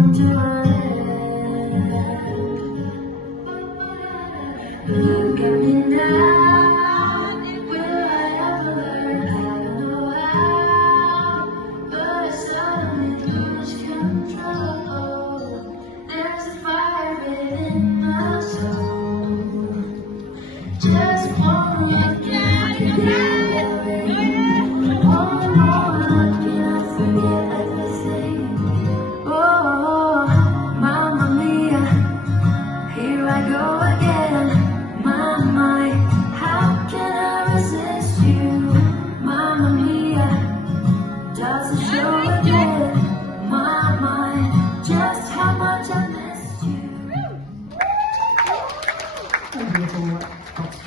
come to an end. Look at me now, will I ever learn? I don't know how, but I suddenly lose control. There's a fire within my soul. Just one look and I can feel everything. One more look and I forget everything. Oh, Mamma Mia, here I go again. My mind, how can I resist you? Mamma Mia, does it show again? My mind, just how much I missed you.